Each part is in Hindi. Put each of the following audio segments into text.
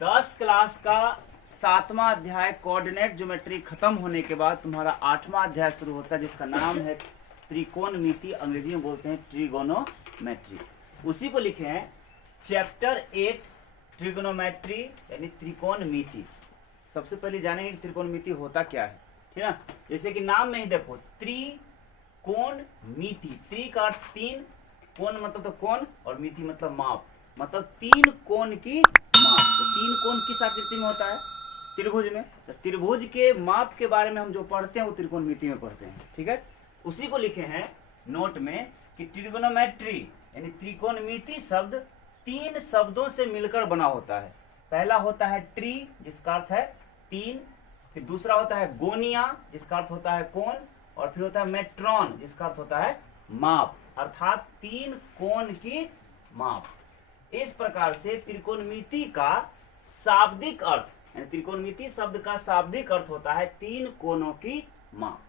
10 क्लास का 7वां अध्याय कोऑर्डिनेट ज्योमेट्री खत्म होने के बाद तुम्हारा 8वां अध्याय शुरू होता है, जिसका नाम है त्रिकोणमिति, अंग्रेजी में बोलते हैं ट्रिगोनोमेट्री। उसी को लिखे हैं चैप्टर 8 ट्रिगोनोमेट्री यानी त्रिकोणमिति। सबसे पहले जानेंगे कि त्रिकोणमिति होता क्या है, ठीक है ना। जैसे कि नाम में ही देखो त्रिकोणमिति, त्रि का अर्थ तीन, कोण मतलब तो कोण और मिति मतलब माप, मतलब तीन कोण की माप। तो तीन कोण किस आकृति में होता है? त्रिभुज में। तो त्रिभुज के माप के बारे में हम जो पढ़ते हैं वो त्रिकोणमिति में पढ़ते हैं, ठीक है। उसी को लिखे हैं नोट में कि ट्रिगोनोमेट्री यानी त्रिकोणमिति शब्द तीन शब्दों से मिलकर बना होता है। पहला होता है ट्री जिसका अर्थ है तीन, फिर दूसरा होता है गोनिया जिसका अर्थ होता है कोण, और फिर होता है मेट्रॉन जिसका अर्थ होता है माप, अर्थात तीन कोण की माप। इस प्रकार से त्रिकोणमिति का शाब्दिक अर्थ यानी त्रिकोणमिति शब्द का शाब्दिक अर्थ होता है तीन कोणों की माप।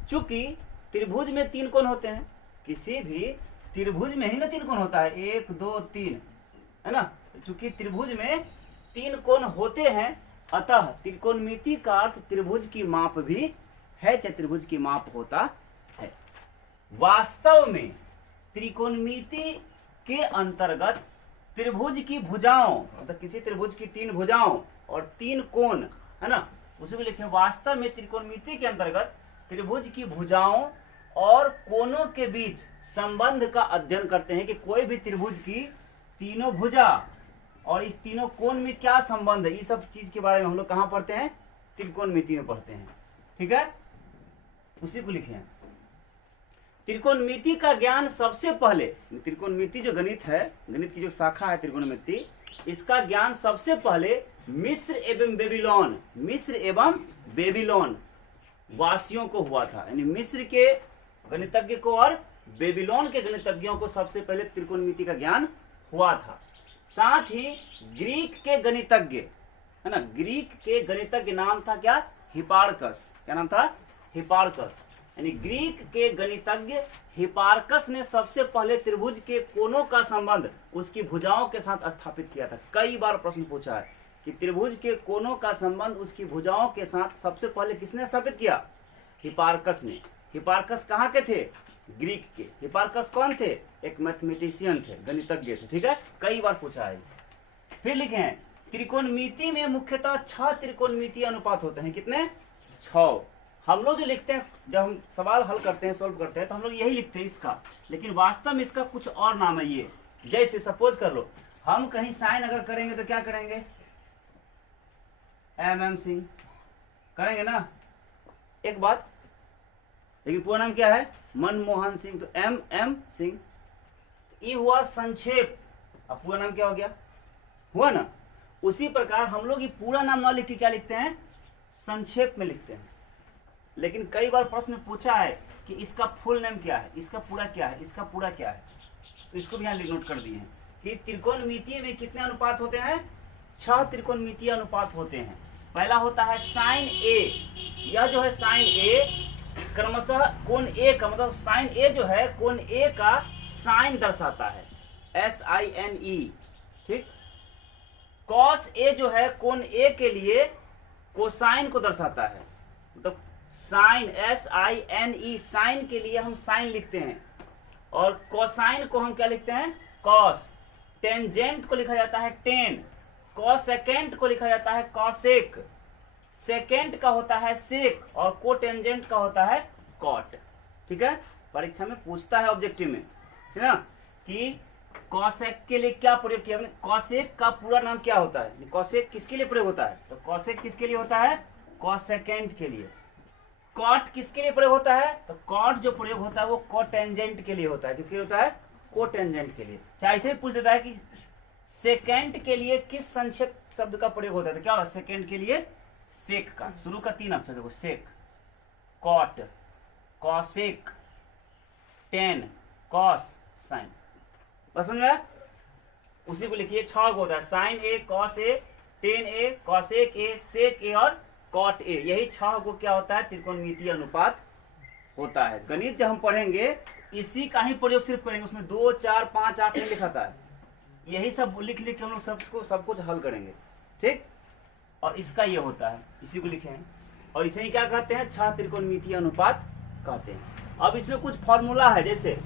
चूंकि त्रिभुज में तीन कोण होते हैं, किसी भी त्रिभुज में ही ना तीन कोण होता है, 1 2 3, है ना। चूंकि त्रिभुज में तीन कोण होते हैं, अतः त्रिकोणमिति का अर्थ त्रिभुज की माप भी है, चाहे त्रिभुज की माप होता है। वास्तव में त्रिकोणमिति के अंतर्गत त्रिभुज की भुजाओं, मतलब किसी त्रिभुज की तीन भुजाओं और तीन कोण, है ना, उसी को लिखे। वास्तव में त्रिकोणमिति के अंतर्गत त्रिभुज की भुजाओं और कोणों के बीच संबंध का अध्ययन करते हैं कि कोई भी त्रिभुज की तीनों भुजा और इस तीनों कोण में क्या संबंध है। इस सब चीज के बारे में हम लोग कहाँ पढ़ते हैं? त्रिकोणमिति में पढ़ते हैं, ठीक है। उसी को लिखे हैं। त्रिकोणमिति का ज्ञान सबसे पहले, त्रिकोणमिति जो गणित है, गणित की जो शाखा है त्रिकोणमिति, इसका ज्ञान सबसे पहले मिस्र एवं बेबीलोन वासियों को हुआ था। यानी मिस्र के गणितज्ञ को और बेबीलोन के गणितज्ञों को सबसे पहले त्रिकोणमिति का ज्ञान हुआ था। साथ ही ग्रीक के गणितज्ञ, है ना, ग्रीक के गणितज्ञ नाम था क्या? हिपार्कस। क्या नाम था? हिपार्कस। यानी ग्रीक के गणितज्ञ हिपार्कस ने सबसे पहले त्रिभुज के कोणों का संबंध उसकी भुजाओं के साथ स्थापित किया था। कई बार प्रश्न पूछा है कि त्रिभुज के कोणों का संबंध उसकी भुजाओं के साथ सबसे पहले किसने स्थापित किया? हिपार्कस ने। हिपार्कस कहाँ के थे? ग्रीक के। हिपार्कस कौन थे? एक मैथमेटिशियन थे, गणितज्ञ थे, ठीक है। कई बार पूछा है। फिर लिखे हैं त्रिकोणमिति में मुख्यतः 6 त्रिकोणमिति अनुपात होते हैं। कितने? 6। हम लोग जो लिखते हैं, जब हम सवाल हल करते हैं, सोल्व करते हैं, तो हम लोग यही लिखते हैं इसका, लेकिन वास्तव में इसका कुछ और नाम है ये। जैसे सपोज कर लो, हम कहीं साइन अगर करेंगे तो क्या करेंगे? MM सिंह करेंगे ना, एक बात। लेकिन पूरा नाम क्या है? मनमोहन सिंह, तो MM सिंह। ये हुआ संक्षेप। अब पूरा नाम क्या हो गया? हुआ ना। उसी प्रकार हम लोग ये पूरा नाम ना लिख के क्या लिखते हैं? संक्षेप में लिखते हैं। लेकिन कई बार प्रश्न पूछा है कि इसका फुल नेम क्या है, इसका पूरा क्या है, इसका पूरा क्या है, तो इसको भी यहाँ नोट कर दिए हैं कि त्रिकोणमिति में कितने अनुपात होते हैं? 6 त्रिकोणमितीय अनुपात होते हैं। पहला होता है साइन ए। यह जो है साइन ए क्रमशः कोण ए का, मतलब साइन ए जो है कोण ए का साइन दर्शाता है, SINE, ठीक। कॉस ए जो है कोण ए के लिए कोसाइन को दर्शाता है, मतलब साइन SINE, साइन के लिए हम साइन लिखते हैं, और कोसाइन को हम क्या लिखते हैं? कॉस। टेंजेंट को लिखा जाता है टेन, कोसेकेंट को लिखा जाता है कॉसेक, सेकेंट का होता है सेक, और कोटेंजेंट का होता है कॉट, ठीक है। परीक्षा में पूछता है ऑब्जेक्टिव में, ठीक है ना, कि कॉसेक के लिए क्या प्रयोग किया? कॉसेक का पूरा नाम क्या होता है? कॉसेक किसके लिए प्रयोग होता है? तो कॉसेक किसके लिए होता है? कॉसेकेंट के लिए। कॉट किसके लिए प्रयोग होता है? तो कॉट जो प्रयोग होता है वो कोटेंजेंट के लिए होता है। किसके लिए होता है? कोटेंजेंट के लिए। चाहे ऐसे ही पूछ देता है कि सेकेंड के लिए किस संक्षेप शब्द का प्रयोग होता है, तो क्या होगा? सेकेंड के लिए सेक का, शुरू का 3 अक्षर देखो, sec, cot, cosec, tan, cos, sine. बस समझ में? उसी को लिखिए। 6 होता है, sine A, cos A, tan A, cosec A, sec A और कॉट ए। यही 6 को क्या होता है? त्रिकोणमितीय अनुपात होता है। गणित जब हम पढ़ेंगे इसी का ही प्रयोग सिर्फ करेंगे, उसमें 2 4 5 8 नहीं लिखा था, यही सब लिख लिख के हम लोग सब कुछ हल करेंगे, ठीक। और इसका ये होता है, इसी को लिखे हैं, और इसे ही क्या कहते हैं, छह त्रिकोणमितीय अनुपात कहते हैं। अब इसमें कुछ फॉर्मूला है, जैसे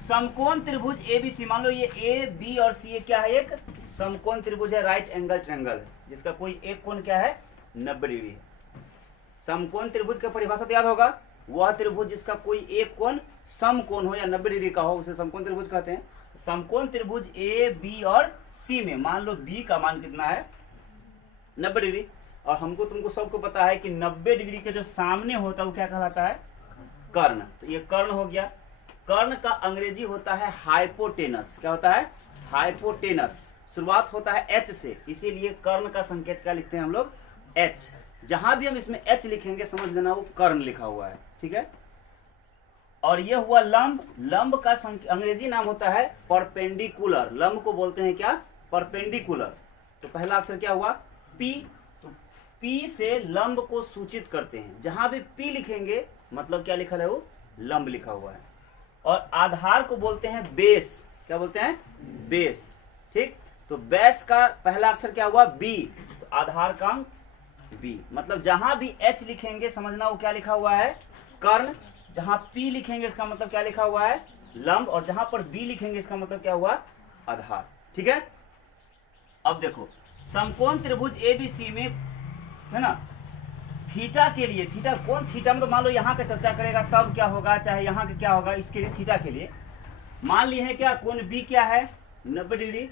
समकोण त्रिभुज एबीसी, मान लो ये ए बी और सी, ये क्या है, एक समकोण त्रिभुज है, राइट एंगल ट्रायंगल है, जिसका कोई एक कोण क्या है, 90 डिग्री है। समकोण त्रिभुज का परिभाषा तो याद होगा, वह त्रिभुज जिसका कोई एक कोण समकोण हो या 90 डिग्री का हो उसे समकोण त्रिभुज कहते हैं। समकोण त्रिभुज ए बी और सी में मान लो बी का मान कितना है, 90 डिग्री, और हमको तुमको सबको पता है कि 90 डिग्री के जो सामने होता है वो क्या कहलाता है, कर्ण। तो ये कर्ण हो गया। कर्ण का अंग्रेजी होता है हाइपोटेनस। क्या होता है, हाइपोटेनस। शुरुआत होता है एच से, इसीलिए कर्ण का संकेत क्या लिखते हैं हम लोग, एच। जहां भी हम इसमें एच लिखेंगे समझ लेना वो कर्ण लिखा हुआ है, ठीक है। और ये हुआ लंब। लंब का अंग्रेजी नाम होता है परपेंडिकुलर। लंब को बोलते हैं क्या, परपेंडिकुलर। तो पहला अक्षर क्या हुआ, पी। तो पी से लंब को सूचित करते हैं, जहां भी पी लिखेंगे मतलब क्या लिखा है, वो लंब लिखा हुआ है। और आधार को बोलते हैं बेस। क्या बोलते हैं, बेस, ठीक। तो बेस का पहला अक्षर क्या हुआ, बी, तो आधार का अंक बी। मतलब जहां भी एच लिखेंगे समझना वो क्या लिखा हुआ है, कर्ण। जहां पी लिखेंगे इसका मतलब क्या लिखा हुआ है, लंब। और जहां पर बी लिखेंगे इसका मतलब क्या हुआ, आधार, ठीक है। अब देखो समकोण त्रिभुज एबीसी में है ना, थीटा के लिए, थीटा कौन थीटा मतलब मान लो यहाँ का चर्चा करेगा तब क्या होगा, चाहे यहाँ का क्या होगा, इसके लिए थीटा के लिए मान लिए है क्या, कोण बी क्या है, 90 डिग्री।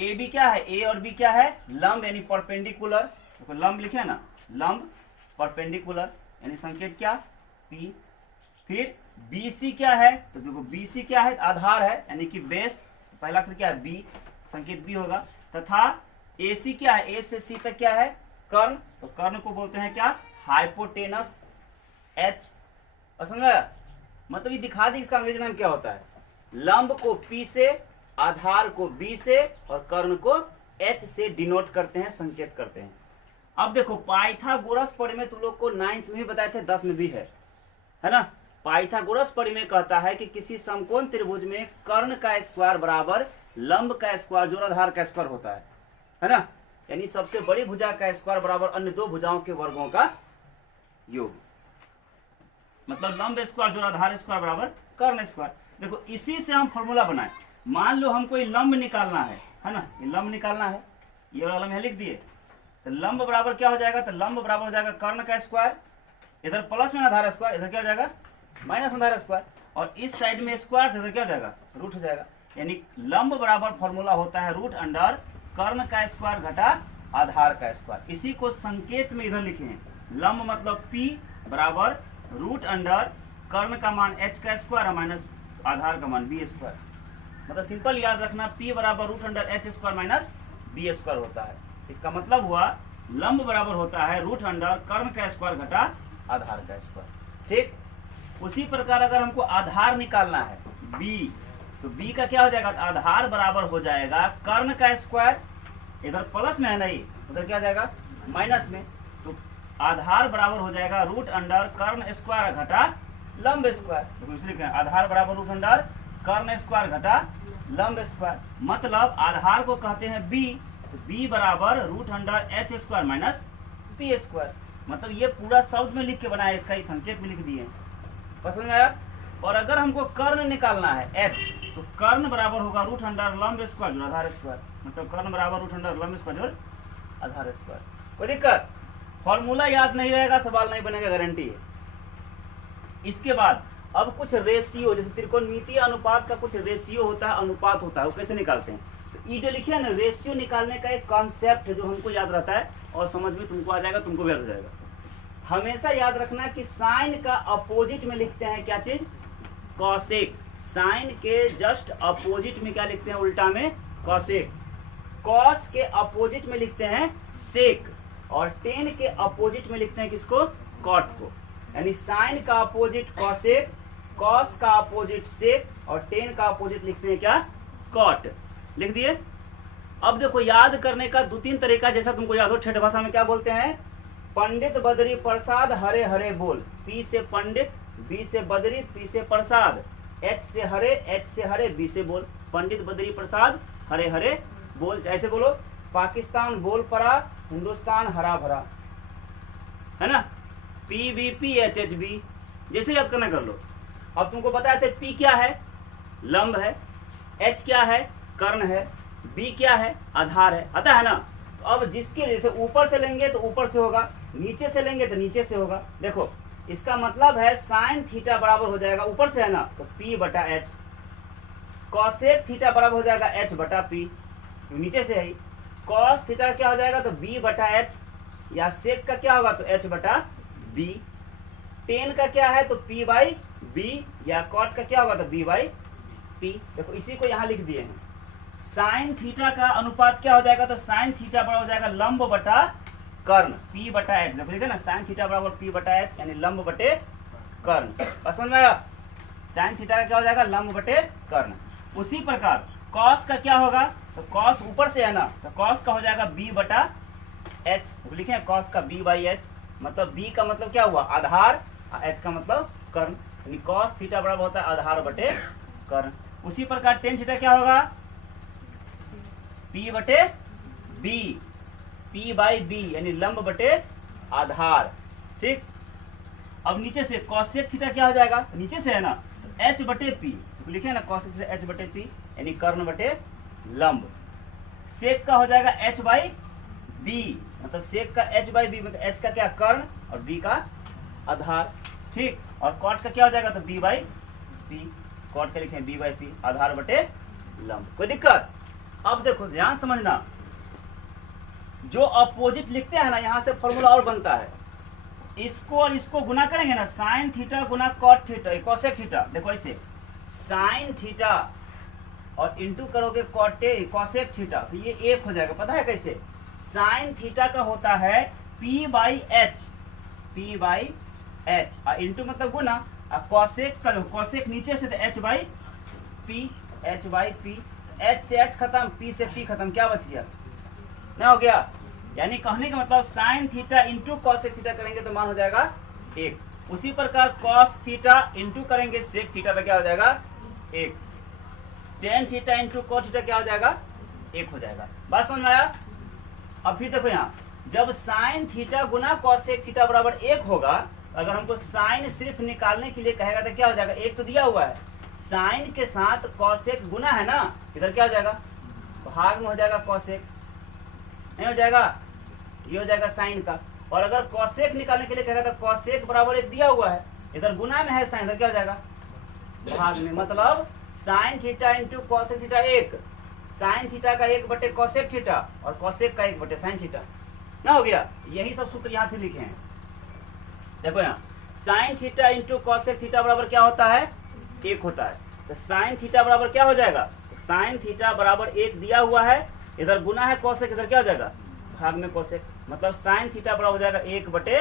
ए बी क्या है, ए और बी क्या है, लंब यानी परपेंडिकुलर। तो लंब लिखे ना, लंब परपेंडिकुलर यानी संकेत क्या, पी। फिर बी सी क्या है, तो देखो बी सी क्या है, आधार है यानी कि बेस। पहला अक्षर क्या है, बी, संकेत बी होगा। तथा ए सी क्या है, ए से सी तक क्या है, कर्ण। तो कर्ण को बोलते हैं क्या, हाइपोटेनस, एच। समझा, मतलब ये दिखा दी इसका अंग्रेजी नाम क्या होता है। लंब को पी से, आधार को बी से और कर्ण को एच से डिनोट करते हैं, संकेत करते हैं। अब देखो पाइथागोरस परिमेय तुम लोग को 9th में भी बताए थे, 10 में भी है ना। पाइथागोरस परिमेय कहता है कि किसी समकोण त्रिभुज में कर्ण का स्क्वायर बराबर लंब का स्क्वायर जोड़ आधार का स्क्वायर होता है ना। यानी सबसे बड़ी भुजा का स्क्वायर बराबर अन्य दो भुजाओं के वर्गों का योग। मतलब लंब स्क्वायर जोड़ आधार स्क्वायर बराबर कर्ण स्क्वायर। देखो इसी से हम फॉर्मूला बनाए। मान लो हमको ये लंब निकालना है ना, ये लंब निकालना है, ये वाला लंब लिख दिए। तो लंब बराबर क्या हो जाएगा, तो लंब बराबर हो जाएगा कर्ण का स्क्वायर, इधर प्लस में आधार स्क्वायर, इधर क्या हो जाएगा माइनस में आधार स्क्वायर, और इस साइड में स्क्वायर, इधर क्या हो जाएगा रूट हो जाएगा। यानी लंब बराबर फॉर्मूला होता है रूट अंडर कर्ण का स्क्वायर घटा आधार का स्क्वायर। इसी को संकेत में इधर लिखे हैं, लंब मतलब P बराबर रूट अंडर कर्ण का मान h का स्क्वायर माइनस आधार का मान b स्क्वायर। मतलब सिंपल याद रखना, P बराबर root under h square minus b square होता है। इसका मतलब हुआ लंब बराबर होता है रूट अंडर कर्ण का स्क्वायर घटा आधार का स्क्वायर, ठीक। उसी प्रकार अगर हमको आधार निकालना है b, तो b का क्या हो जाएगा, आधार बराबर हो जाएगा कर्ण का स्क्वायर, इधर प्लस में है नहीं, उधर क्या जाएगा माइनस में। तो आधार बराबर हो जाएगा रूट अंडर कर्ण स्क्वायर घटा लंब स्क्वायर। तो इसलिए आधार बराबर रूट अंडर कर्ण स्क्वायर घटा लंब स्क्वायर। मतलब आधार को कहते हैं b, तो b बराबर root under h square minus p square. मतलब ये पूरा शब्द में लिख के बनाया, इसका ही संकेत में लिख दिए। पसंद आया। और अगर हमको कर्ण निकालना है h, तो कर्ण बराबर होगा रूट अंडर लंब स्क्वायर जोड़ आधार स्क्वायर। मतलब कर्ण बराबर रूट अंडर लंब स्क्वायर जोड़ आधार स्क्वायर। कोई दिक्कत, फॉर्मूला याद नहीं रहेगा सवाल नहीं बनेगा, गारंटी है। इसके बाद अब कुछ रेशियो, जैसे त्रिकोणमितीय अनुपात का कुछ रेशियो होता है, अनुपात होता है, वो कैसे निकालते हैं। तो ये जो लिखे है ना, रेशियो निकालने का एक कॉन्सेप्ट है जो हमको याद रहता है और समझ में तुमको आ जाएगा, तुमको भी याद हो जाएगा। हमेशा याद रखना कि साइन का अपोजिट में लिखते हैं क्या चीज, कॉसेक। साइन के जस्ट अपोजिट में क्या लिखते हैं, उल्टा में कॉसेक। कॉस के अपोजिट में लिखते हैं सेक, और टेन के अपोजिट में लिखते हैं किसको, कॉट को। यानी साइन का अपोजिट कॉसेक, कॉस का अपोजिट सेक, और टेन का अपोजिट लिखते हैं क्या, कॉट। लिख दिए। अब देखो याद करने का 2-3 तरीका, जैसा तुमको याद हो ठेठ भाषा में क्या बोलते हैं, पंडित बदरी प्रसाद हरे हरे बोल। पी से पंडित, बी से बदरी, पी से प्रसाद। एच से हरे, एच से हरे, बी से बोल। पंडित बद्री प्रसाद हरे हरे बोल, ऐसे बोलो। पाकिस्तान बोल पड़ा, हिंदुस्तान हरा भरा, है ना। PBP HHB, जैसे याद करना कर लो। अब तुमको बताया था P क्या है, लंब है, H क्या है, कर्ण है, B क्या है, आधार है, आता है ना। तो अब जिसके जैसे ऊपर से लेंगे तो ऊपर से होगा, नीचे से लेंगे तो नीचे से होगा। देखो इसका मतलब है साइन थीटा बराबर हो जाएगा, ऊपर से है ना तो P बटा H, कॉसेक थीटा बराबर हो जाएगा H बटा P, नीचे से है ही। कॉस थीटा क्या हो जाएगा तो B बटा H, या सेक का क्या होगा तो H बटा B। टेन का क्या है तो P बाई B, या कॉट का क्या होगा तो B बाई P। देखो इसी को यहाँ लिख दिए हैं। साइन थीटा का अनुपात क्या हो जाएगा तो साइन थीटा बराबर हो जाएगा लंब बटा कर्ण, P बटा H। देखो ठीक है ना, साइन थीटा बराबर P बटा H, यानी लंब बटे कर्ण। समझ में आया, साइन थीटा का क्या हो जाएगा लंब बटे कर्ण। उसी प्रकार कॉस का क्या होगा तो कॉस ऊपर से है ना तो कॉस का हो जाएगा B बटा H। तो लिखे कॉस का B बाई H, मतलब B का मतलब क्या हुआ आधार, H का मतलब कर्ण, यानी कॉस थीटा बराबर होता है आधार बटे कर्ण। उसी प्रकार टेन थीटा क्या होगा P बटे B, P बाई B, यानी लंब बटे आधार, ठीक। अब नीचे से कॉसेक थीटा क्या हो जाएगा, नीचे से है ना तो H बटे P, तो लिखे ना कॉसेक थीटा H बटे P, यानी कर्ण बटे लंब। सेक का हो जाएगा H बाई B, मतलब सेक का H बाई B, मतलब H का क्या कर्ण और B का आधार, ठीक। और कॉट का क्या हो जाएगा तो B बाई P, कॉट का लिखे B बाई P, आधार बटे लंब। कोई दिक्कत। अब देखो ध्यान समझना, जो अपोजिट लिखते हैं ना यहाँ से फॉर्मूला और बनता है, इसको और इसको गुना करेंगे ना, साइन थीटा गुना कॉट थीटा कॉसेक थीटा। देखो ऐसे साइन थीटा और इंटू करोगे कॉसेक थीटा, तो ये एक हो जाएगा। पता है कैसे, साइन थीटा का होता है P by H, P by H, और इंटू मतलब गुना, और कॉसेक का कॉसेक नीचे से तो H by P, H by P, H से H खत्म, P से P खत्म, क्या बच गया ना, हो गया। यानी कहने का मतलब sign theta into cosec theta करेंगे तो मान हो जाएगा एक। उसी प्रकार कॉस थीटा इंटू करेंगे सेक थीटा तो क्या हो जाएगा एक। Tan theta into cos theta क्या हो जाएगा एक हो जाएगा। बात समझ में आया। अब फिर देखो यहाँ, जब साइन थीटा गुना कॉसेक थीटा बराबर एक होगा, अगर हमको साइन सिर्फ निकालने के लिए कहेगा तो क्या हो जाएगा, एक तो दिया हुआ है, साइन के साथ कॉसेक गुना है ना, इधर क्या हो जाएगा भाग में हो जाएगा कॉसेक, नहीं हो जाएगा, ये हो जाएगा साइन का। और अगर कॉसेक निकालने के लिए कहेगा तो कॉसेक बराबर एक दिया हुआ है, इधर गुना में है साइन, इधर क्या हो जाएगा भाग में, मतलब sign theta into cosec theta एक, साइन थीटा का एक बटे कॉसेक थीटा और कॉसेक का एक बटे साइन थीटा ना, हो गया। यही सब सूत्र यहाँ फिर लिखे हैं। देखो यहाँ sign theta into cosec theta बराबर क्या होता है एक होता है, तो साइन थीटा बराबर क्या हो जाएगा, तो साइन थीटा बराबर एक दिया हुआ है, इधर गुना है कॉसेक, इधर क्या हो जाएगा भाग में कॉसेक, मतलब साइन थीटा बराबर हो जाएगा एक बटे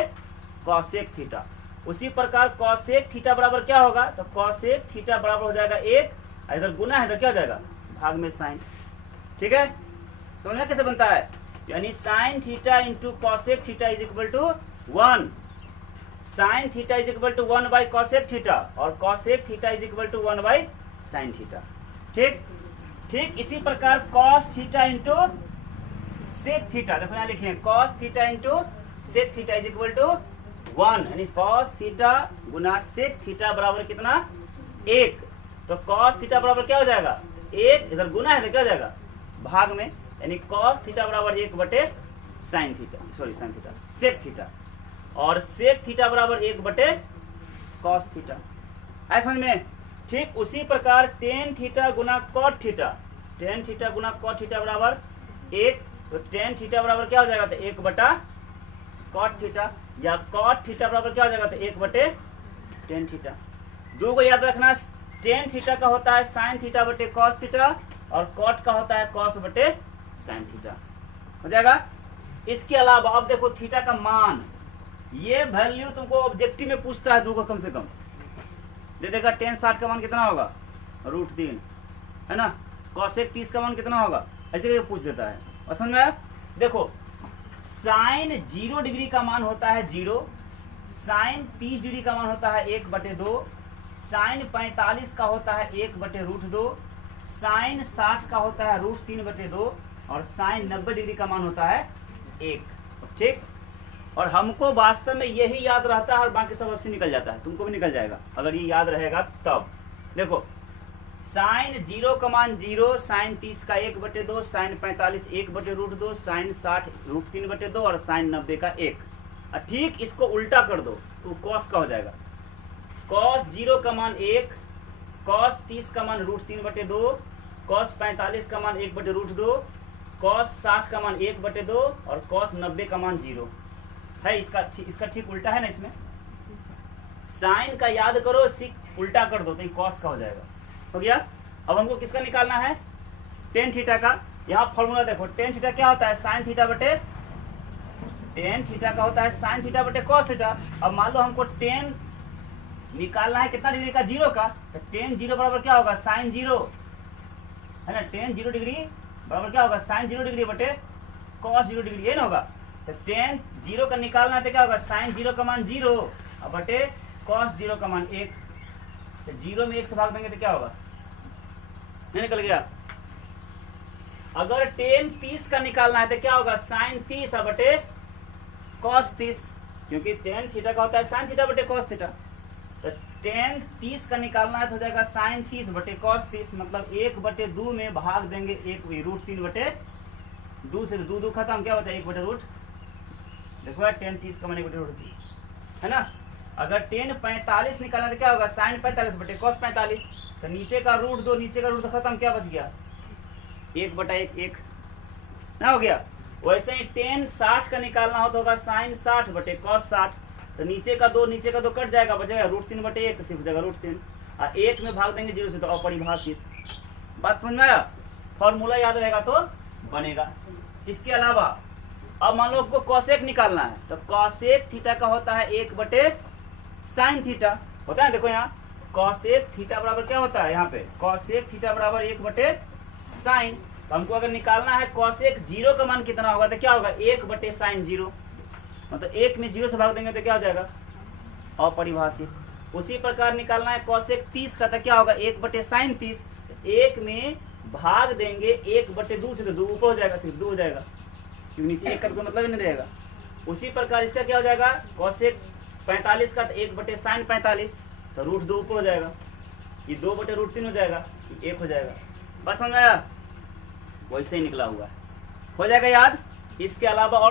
कॉसेक थीटा। उसी प्रकार कॉसेक थीटा बराबर क्या होगा, तो कॉसेक थीटा बराबर हो जाएगा एक, इधर गुना है इधर क्या हो जाएगा भाग में साइन, ठीक है। समझना कैसे बनता है, यानी sine theta into cosec theta is equal to 1, sine theta is equal to 1 by cosec theta, और cosec theta is equal to 1 by sine theta, ठीक। ठीक इसी प्रकार cos theta into sec theta, देखो यहाँ लिखे cos theta into sec theta is equal to 1, यानी कॉस थीटा गुना सेक थीटा बराबर कितना एक, तो कॉस थीटा बराबर क्या हो जाएगा एक, इधर गुना है तो क्या हो जाएगा भाग में, यानी कॉस थीटा बराबर एक बटे sine theta, sorry sine theta sec theta, और सेक थीटा बराबर एक बटे कॉस थीटा, है समझ में। ठीक उसी प्रकार टेन थीटा गुना कॉट थीटा, टेन थीटा गुना कॉट थीटा बराबर एक, तो टेन थीटा बराबर क्या हो जाएगा तो एक बटा कॉट थीटा, या कॉट थीटा बराबर क्या हो जाएगा तो एक बटे टेन थीटा। दो को याद रखना, टेन थीटा का होता है साइन थीटा बटे कॉस थीटा, और कॉट का होता है कॉस बटे साइन थीटा, हो जाएगा। इसके अलावा अब देखो थीटा का मान, ये वैल्यू तुमको ऑब्जेक्टिव में पूछता है, दो का कम से कम दे देगा। टेन 60 का मान कितना होगा √3, है ना। कॉसेक 30 का मान कितना होगा, ऐसे करके पूछ देता है। और समझ में आया। देखो साइन 0 डिग्री का मान होता है 0, साइन 30 डिग्री का मान होता है 1/2, साइन 45 का होता है 1/√2, साइन 60 का होता है √3/2 और साइन 90 डिग्री का मान होता है 1। ठीक, और हमको वास्तव में यही याद रहता है और बाकी सब आपसे निकल जाता है, तुमको भी निकल जाएगा अगर ये याद रहेगा तब। देखो साइन 0 का मान 0, साइन 30 का 1/2, साइन 45 1/√2, साइन 60 √3/2 और साइन 90 का 1। ठीक, इसको उल्टा कर दो तो कॉस का हो जाएगा। कॉस 0 का मान 1, कॉस 30 का मान √3/2, कॉस 45 का मान 1/√2, कॉस 60 का मान 1/2 और कॉस 90 का मान 0 है। इसका ठीक उल्टा है ना। इसमें साइन का याद करो, उल्टा कर दो तो ये कॉस का हो जाएगा। हो गया। अब हमको किसका निकालना है? टेन थीटा का। यहाँ फॉर्मूला देखो, टेन थीटा क्या होता है? साइन थीटा बटे टेन थीटा का होता है साइन थीटा बटे कॉस थीटा। अब मान लो हमको टेन निकालना है कितना डिग्री का? 0 का। तो टेन 0 बराबर क्या होगा? साइन 0 है ना। टेन 0 डिग्री बराबर क्या होगा? साइन 0 डिग्री बटे कॉस 0 डिग्री, ये ना होगा। तो टेन 0 का निकालना है तो क्या होगा? साइन 0 का मान 0 बटे कॉस 0 का मान 1। तो 0 में 1 से भाग देंगे तो क्या होगा? नहीं निकल गया। अगर टेन 30 का निकालना है तो क्या होगा? साइन 30 बटे कॉस 30, क्योंकि टेन थीटा का होता है साइन थीटा बटे कॉस थीटा। तो टेन 30 का निकालना है तो हो जाएगा साइन 30 बटे कॉस 30, मतलब 1/2 में भाग देंगे 1√3/2 से 2 खत्म, क्या बचा? 1/√। देखो टेन 30 का मान 1/√3 है ना। अगर टेन 45 निकालना तो क्या होगा? साइन 45 बटे कॉस 45। तो नीचे का √2 नीचे का √2 खत्म, क्या बच गया? 1/1 ना हो गया। वैसे ही टेन 60 का निकालना हो तो होगा साइन 60 बटे कॉस 60। तो नीचे का 2 कट जाएगा, बचेगा √3/1, तो सिर्फ हो जाएगा √3 और 1 में भाग देंगे 0 से, तो अपरिभाषित। बात समझ में आया? फॉर्मूला याद रहेगा तो बनेगा। इसके अलावा अब मान लो आपको कॉसेक निकालना है तो कॉसेक थीटा का होता है 1/sin थीटा होता है। देखो यहाँ कॉसेक थीटा बराबर क्या होता है? यहाँ पे कॉसेक थीटा बराबर 1/sin। तो हमको अगर निकालना है कॉसेक 0 का मान कितना होगा तो क्या होगा? 1/sin 0, मतलब 1 में 0 से भाग देंगे तो क्या हो जाएगा? अपरिभाषित। उसी प्रकार निकालना है कॉसेक 30 का तो क्या होगा? 1/sin 30, 1 में भाग देंगे 1/2 से, तो 2 ऊपर हो जाएगा, सिर्फ 2 हो जाएगा, क्योंकि नीचे 1 का कोई मतलब ही नहीं रहेगा। उसी प्रकार इसका क्या हो जाएगा? कॉसेक 45 का तो 1/sin 45, तो √2 ऊपर हो जाएगा, ये 2/√3 हो जाएगा, 1 हो जाएगा। बस समझ आया? वैसे ही निकला हुआ है, हो जाएगा याद। इसके अलावा और